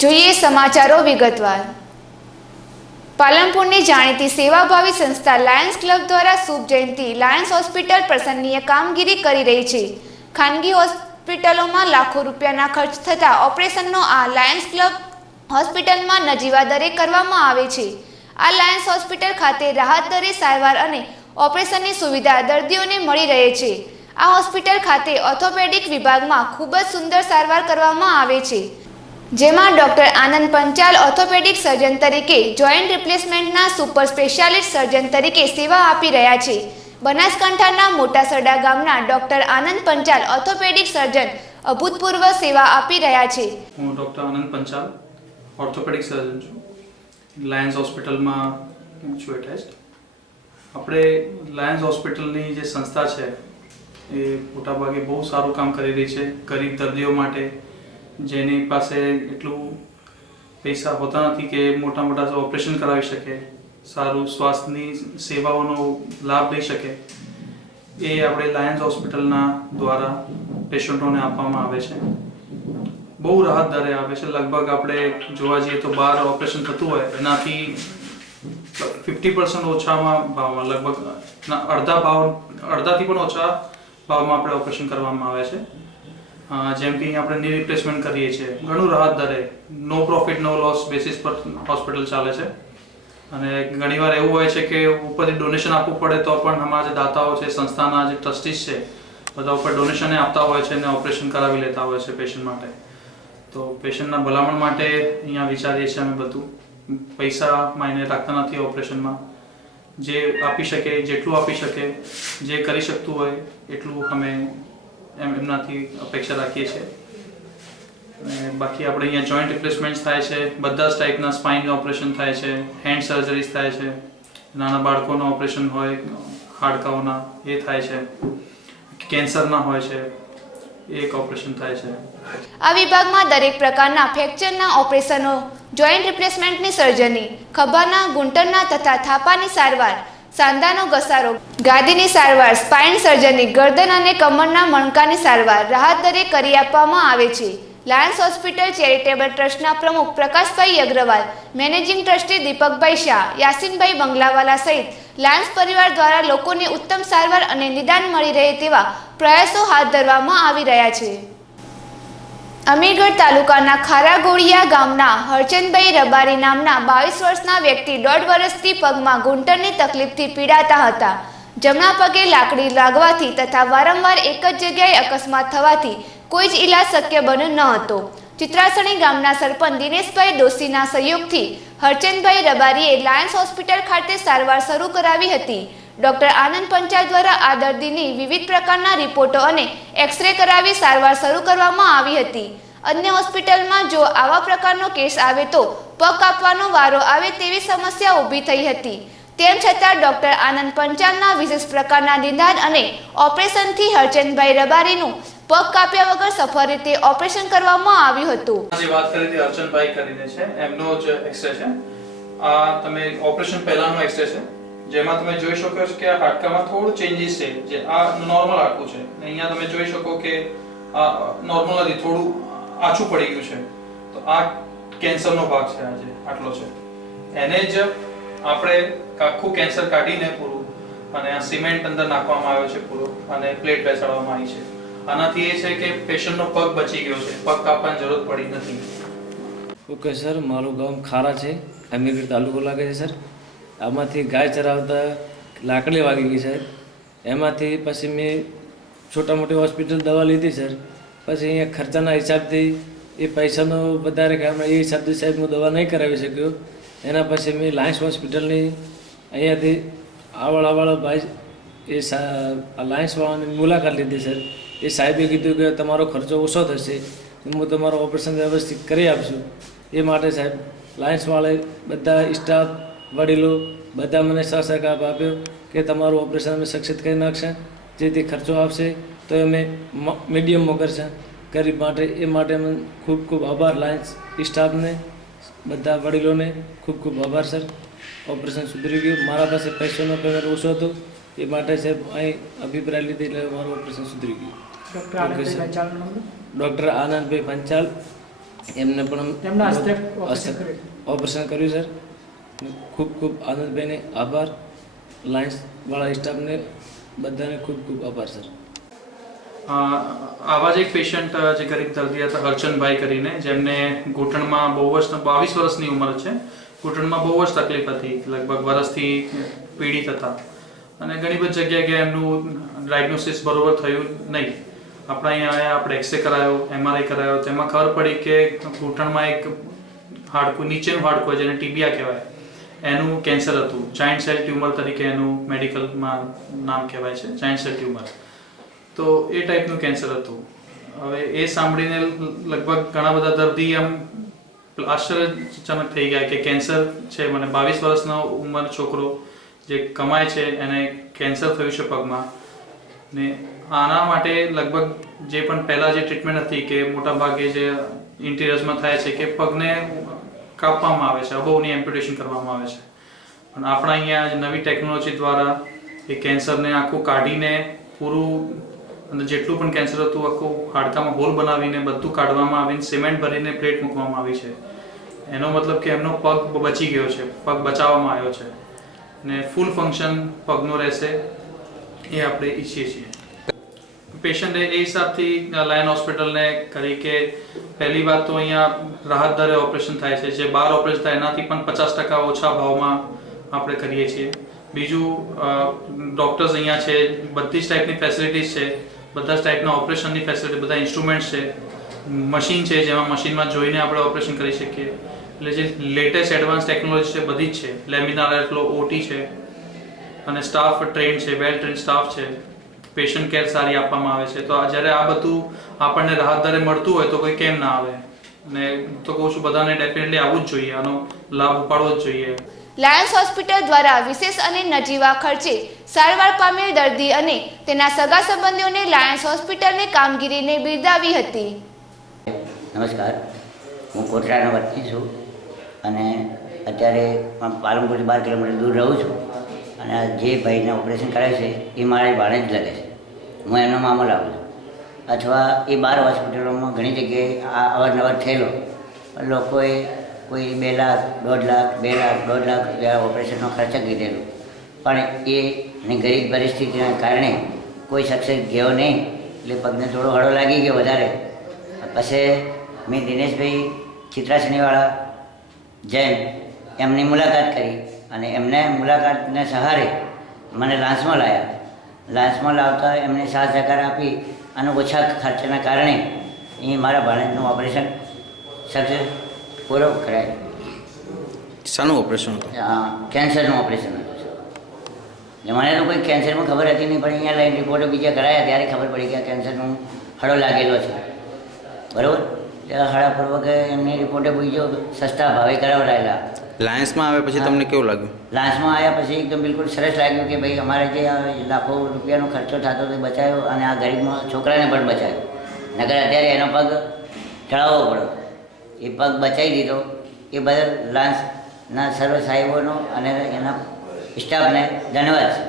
જોઈએ સમાચારો વિગતવાર। પાલનપુરની જાણીતી સેવાભાવી સંસ્થા લાયન્સ ક્લબ દ્વારા શુભ જયંતિ લાયન્સ હોસ્પિટલ પ્રશંસનીય કામગીરી કરી રહી છે। ખાનગી હોસ્પિટલોમાં લાખો રૂપિયાના ખર્ચ થતા ઓપરેશનનો આ લાયન્સ ક્લબ હોસ્પિટલમાં નજીવા દરે કરવામાં આવે છે। આ લાયન્સ હોસ્પિટલ ખાતે રાહત દરે સારવાર અને ઓપરેશનની સુવિધા દર્દીઓને મળી રહે છે। આ હોસ્પિટલ ખાતે ઓર્થોપેડિક વિભાગમાં ખૂબ જ સુંદર સારવાર કરવામાં આવે છે, જેમાં ડોક્ટર આનંદ પંચાલ ઓર્થોપેડિક સર્જન તરીકે જોઈન્ટ રિપ્લેસમેન્ટના સુપર સ્પેશિયાલિસ્ટ સર્જન તરીકે સેવા આપી રહ્યા છે। બનાસકાંઠાના મોટાસરડા ગામના ડોક્ટર આનંદ પંચાલ ઓર્થોપેડિક સર્જન અભૂતપૂર્વ સેવા આપી રહ્યા છે। હું ડોક્ટર આનંદ પંચાલ ઓર્થોપેડિક સર્જન છું, લાયન્સ હોસ્પિટલમાં છું એટેચ્ડ। આપણે લાયન્સ હોસ્પિટલની જે સંસ્થા છે એ મોટાભાગે બહુ સારું કામ કરી રહી છે ગરીબ દર્દીઓ માટે, જેની પાસે એટલું પૈસા હોતા નથી કે મોટા મોટા ઓપરેશન કરાવી શકે, સારું સ્વાસ્થ્યની સેવાઓનો લાભ લઈ શકે। એ આપણે લાયન્સ હોસ્પિટલના દ્વારા પેશન્ટોને આપવામાં આવે છે। બહુ રાહત દરે આવે છે। લગભગ આપણે જોવા જઈએ તો બહાર ઓપરેશન થતું હોય એનાથી 50% ઓછામાં ભાવમાં, લગભગ અડધાથી પણ ઓછા ભાવમાં આપણે ઓપરેશન કરવામાં આવે છે। જેમ કે અહીં આપણે ની રિપ્લેસમેન્ટ કરીએ છીએ, ઘણું રાહત દરે, નો પ્રોફિટ નો લોસ બેસિસ પર હોસ્પિટલ ચાલે છે। અને ઘણીવાર એવું હોય છે કે ઉપરથી ડોનેશન આપવું પડે તો પણ અમારા જે દાતાઓ છે, સંસ્થાના જે ટ્રસ્ટીઝ છે, બધા ઉપર ડોનેશન આપતા હોય છે અને ઓપરેશન કરાવી લેતા હોય છે પેશન્ટ માટે। તો પેશન્ટના ભલામણ માટે અહીંયા વિચારીએ છીએ અમે બધું, પૈસા માયને રાખતા નથી ઓપરેશનમાં। જે આપી શકે, જેટલું આપી શકે, જે કરી શકતું હોય એટલું અમે એમનાથી અપેક્ષા રાખીએ છીએ। અને બાકી આપણે અહીંયા જોઈન્ટ રિપ્લેસમેન્ટ્સ થાય છે, બધા જ ટાઈપના સ્પાઇનના ઓપરેશન થાય છે, હેન્ડ સર્જરીઝ થાય છે, નાના બાળકોના ઓપરેશન હોય, હાડકાઓના એ થાય છે, કેન્સરના હોય છે, એક ઓપરેશન થાય છે। આ વિભાગમાં દરેક પ્રકારના ફ્રેક્ચરના ઓપરેશનો, જોઈન્ટ રિપ્લેસમેન્ટની સર્જરી, ખભાના, ઘૂંટણના તથા થાપાની સારવાર, સાંધાનો ઘસારો, ગાદીની સારવાર, સ્પાઇન સર્જરી, ગરદન અને કમરના મણકાની સારવાર રાહત દરે કરી આપવામાં આવે છે। લાયન્સ હોસ્પિટલ ચેરિટેબલ ટ્રસ્ટના પ્રમુખ પ્રકાશભાઈ અગ્રવાલ, મેનેજિંગ ટ્રસ્ટી દીપકભાઈ શાહ, યાસીનભાઈ બંગલાવાલા સહિત લાયન્સ પરિવાર દ્વારા લોકોને ઉત્તમ સારવાર અને નિદાન મળી રહે તેવા પ્રયાસો હાથ ધરવામાં આવી રહ્યા છે। અમીરગઢ તાલુકાના ખારાગોળિયા ગામના હરચંદભાઈ રબારી નામના 22 વર્ષના વ્યક્તિ 1.5 વર્ષથી પગમાં ઘૂંટણની તકલીફથી પીડાતા હતા। જમણા પગે લાકડી લાગવાથી તથા વારંવાર એક જ જગ્યાએ અકસ્માત થવાથી કોઈ જ ઈલાજ શક્ય બન્યો ન હતો। ચિત્રાસણી ગામના સરપંચ દિનેશભાઈ દોશીના સહયોગથી હરચંદભાઈ રબારીએ લાયન્સ હોસ્પિટલ ખાતે સારવાર શરૂ કરાવી હતી। ડોક્ટર આનંદ પંચાલ દ્વારા આ દર્દીની વિવિધ પ્રકારના રિપોર્ટો અને એક્સરે કરાવી સારવાર શરૂ કરવામાં આવી હતી। અન્ય હોસ્પિટલમાં જો આવા પ્રકારનો કેસ આવે તો પગ કાપવાનો વારો આવે તેવી સમસ્યા ઊભી થઈ હતી। તેમ છતાં ડોક્ટર આનંદ પંચાલના વિશેષ પ્રકારના નિદાન અને ઓપરેશનથી હરચંદભાઈ રબારીનું પગ કાપ્યા વગર સફળ રીતે ઓપરેશન કરવામાં આવ્યું હતું। જે વાત કરી હતી હરચંદભાઈ કરીને છે, એમનો જ એક્સરે છે। આ તમે ઓપરેશન પહેલાનો એક્સરે છે, જેમાં તમે જોઈ શકો છો કે આ હાડકામાં થોડું ચેન્જીસ છે। જે આ નોર્મલ હાડકું છે, અહીંયા તમે જોઈ શકો કે આ નોર્મલ નથી, થોડું આછું પડી ગયું છે। તો આ કેન્સરનો ભાગ છે, આજે આટલો છે। એને જ આપણે આખું કેન્સર કાઢીને પૂરું અને આ સિમેન્ટ અંદર નાખવામાં આવ્યો છે પૂરો, અને પ્લેટ બેસાડવામાં આવી છે। આનાથી એ છે કે પેશન્ટનો પગ બચી ગયો છે, પગ કાપવાની જરૂર પડી નથી। ઓકે સર, મારું ગામ ખારા છે, અમીરગઢ તાલુકો લાગે છે સર। આમાંથી ગાય ચરાવતા લાકડી વાગી ગઈ સર। એમાંથી પછી મેં છોટા મોટી હોસ્પિટલ દવા લીધી સર। પછી અહીંયા ખર્ચાના હિસાબથી એ પૈસાનો વધારે કામ, એ હિસાબથી સાહેબ હું દવા નહીં કરાવી શક્યો। એના પછી મેં લાયન્સ હોસ્પિટલની અહીંયાથી આવવાળા ભાઈ એ લાયન્સવાળાની મુલાકાત લીધી સર। એ સાહેબે કીધું કે તમારો ખર્ચો ઓછો થશે, હું તમારું ઓપરેશન વ્યવસ્થિત કરી આપશું। એ માટે સાહેબ લાયન્સવાળાએ બધા સ્ટાફ, વડીલો બધા મને સહકાર આપ્યો કે તમારું ઓપરેશન અમે સક્સેસ કરી નાખશે। જેથી ખર્ચો આવશે તો અમે મીડિયમમાં કરશે ગરીબ માટે। એ માટે અમે ખૂબ ખૂબ આભાર લાયન્સ સ્ટાફને, બધા વડીલોને ખૂબ ખૂબ આભાર સર। ઓપરેશન સુધરી ગયું, મારા પાસે પૈસાનો પેમેન્ટ ઓછો હતો, એ માટે સાહેબ અહીં અભિપ્રાય લીધી એટલે મારું ઓપરેશન સુધરી ગયું। ડૉક્ટર આનંદભાઈ પંચાલ, એમને પણ તેમના હસ્તે ઓપરેશન કર્યું. ઓપરેશન કર્યું સર. ખૂબ ખૂબ આનંદભાઈને આભાર, લાયન્સવાળા સ્ટાફને બધાને ખૂબ ખૂબ આભાર સર. આવા જ એક પેશન્ટ જે ગરીબ દર્દી હતા હરચંદભાઈ કરીને, જેમને ઘૂંટણમાં બહુ જ 22 વર્ષની ઉંમર છે, ઘૂંટણમાં બહુ જ તકલીફ હતી, લગભગ વર્ષથી પીડિત હતા અને ઘણી બધી જગ્યાએ એમનું ડાયગ્નોસિસ બરોબર થયું નહીં. આપણે અહીંયા આવ્યા, આપણે એક્સરે કરાયો, MRI કરાયો, તેમાં ખબર પડી કે ઘૂંટણમાં એક હાડકું, નીચેનું હાડકું જેને ટીબિયા કહેવાય, એનું કેન્સર હતું. જાયન્ટ સેલ ટ્યુમર તરીકે એનું મેડિકલમાં નામ કહેવાય છે, જાયન્ટ સેલ ટ્યુમર. તો એ ટાઈપનું કેન્સર હતું. હવે એ સાંભળીને લગભગ ઘણા બધા દર્દી આમ આશ્ચર્યજનક થઈ ગયા કે કેન્સર છે, મને 22 વર્ષનો ઉંમર છોકરો જે કમાય છે એને કેન્સર થયું છે પગમાં. ને આના માટે લગભગ જે પણ પહેલાં જે ટ્રીટમેન્ટ હતી કે મોટા ભાગે જે ઇન્ટિરિયર્સમાં થાય છે કે પગને કાપવામાં આવે છે, અબોવની એમ્પ્યુટેશન કરવામાં આવે છે. પણ આપણા અહીંયા નવી ટેકનોલોજી દ્વારા એ કેન્સરને આખું કાઢીને પૂરું, અને જેટલું પણ કેન્સર હતું આખું હાડકામાં હોલ બનાવીને બધું કાઢવામાં આવીને સિમેન્ટ ભરીને પ્લેટ મૂકવામાં આવી છે. એનો મતલબ કે એમનો પગ બચી ગયો છે, પગ બચાવવામાં આવ્યો છે ને ફૂલ ફંક્શન પગનું રહેશે એ આપણે ઈચ્છીએ છીએ. પેશન્ટે એ હિસાબથી લાયન હોસ્પિટલને કરી કે પહેલી વાત તો અહીંયા રાહત દરે ઓપરેશન થાય છે, જે બહાર ઓપરેશન થાય એનાથી પણ 50% ઓછા ભાવમાં આપણે કરીએ છીએ. બીજું, ડૉક્ટર્સ અહીંયા છે, બધી જ ટાઈપની ફેસિલિટીઝ છે, બધા જ ટાઈપના ઓપરેશનની ફેસિલિટી, બધા ઇન્સ્ટ્રુમેન્ટ્સ છે, મશીન છે જેમાં મશીનમાં જોઈને આપણે ઓપરેશન કરી શકીએ. એટલે જે લેટેસ્ટ એડવાન્સ ટેકનોલોજી છે બધી જ છે. લેમિનાર એરફ્લો, OT છે અને સ્ટાફ ટ્રેન્ડ છે, વેલ ટ્રેન્ડ સ્ટાફ છે, પેશન્ટ કેર સારી આપવામાં આવે છે. તો જ્યારે આ બધું આપણને રાહત દરે મળતું હોય તો કોઈ કેમ ના આવે? અને તો કહું છું બધાને ડેફિનેટલી આવવું જ જોઈએ, આનો લાભ ઉપાડવો જ જોઈએ. લાયન્સ હોસ્પિટલ દ્વારા વિશેષ અને નજીવા ખર્ચે સારવાર પામેલ દર્દી અને તેના સગા સંબંધીઓને લાયન્સ હોસ્પિટલની કામગીરીને બિરદાવી હતી. નમસ્કાર, હું કોટડાનો વતની છું અને અત્યારે પાલનપુરથી 12 કિલોમીટર દૂર રહું છું. અને જે ભાઈને ઓપરેશન કરાવ્યું છે એ મારા ભાણે જ લાગે છે. હું એમનો મામલો લાવું છું. અથવા એ 12 હોસ્પિટલોમાં ઘણી જગ્યાએ અવારનવાર થયેલો, પણ લોકોએ કોઈ 2 લાખ, 1.5 લાખ, 2 લાખ, 1.5 લાખ જેવા ઓપરેશનનો ખર્ચ કીધેલો, પણ એની ગરીબ પરિસ્થિતિના કારણે કોઈ સક્સેસ ગયો નહીં. એટલે પગને થોડો હળો લાગી ગયો વધારે. પછી મેં દિનેશભાઈ ચિત્રાસણીવાળા જૈન એમની મુલાકાત કરી અને એમને મુલાકાતને સહારે મને લાન્સમાં લાવ્યા. લાન્સમાં લાવતા એમને સાથ સહકાર આપી અને ઓછા ખર્ચના કારણે એ મારા ભાણેજનું ઓપરેશન સક્સેસ પૂરો કરાય. શાનું ઓપરેશન હતું? કેન્સરનું ઓપરેશન હતું. મને તો કોઈ કેન્સરમાં ખબર હતી નહીં, પણ અહીંયા લઈને રિપોર્ટો બીજા કરાયા ત્યારે ખબર પડી કે કેન્સરનું હળો લાગેલો છે. બરાબર, ત્યારે હળાપૂર્વક એમની રિપોર્ટે બીજો સસ્તા ભાવે કરાવડાયેલા. લાયન્સમાં આવે પછી તમને કેવું લાગ્યું? લાન્સમાં આવ્યા પછી એકદમ બિલકુલ સરસ લાગ્યું કે ભાઈ અમારે જે લાખો રૂપિયાનો ખર્ચો થતો તે બચાવ્યો અને આ ગરીબ છોકરાને પણ બચાવ્યો. નકર અત્યારે એનો પગ ચડાવવો પડ્યો, એ પગ બચાવી દીધો. એ બદલ લાન્સના સર્વ સાહેબોનો અને એના સ્ટાફને ધન્યવાદ છે.